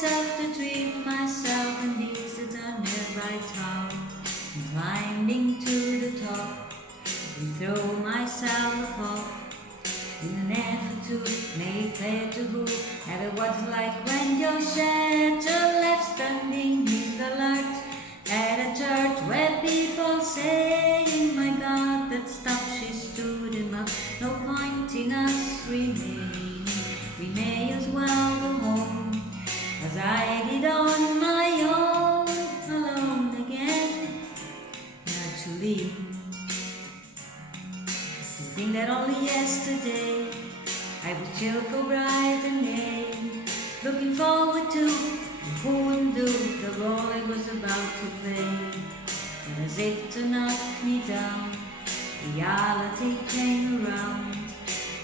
myself to treat myself and visit a nearby town. And climbing to the top, to throw myself off in an effort to make clear to whoever what it's like when you're shattered, left standing in the light at a church where people saying, "My God, that stuff she stood him up. No point in us remaining. We may as well go home, as I did on my own, alone again." Naturally, to think that only yesterday I was cheerful, bright and gay, looking forward to who wouldn't do the role I was about to play. But as if to knock me down, reality came around,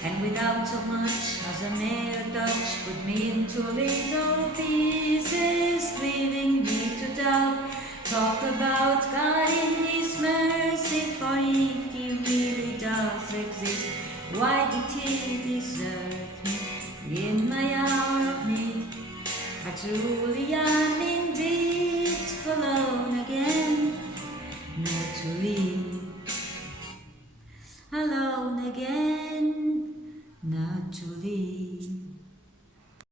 and without so much as a mere touch, put me into little pieces, leaving me to doubt. Talk about God in His mercy, for if He really does exist, why did He desert me in my hour of need? I truly am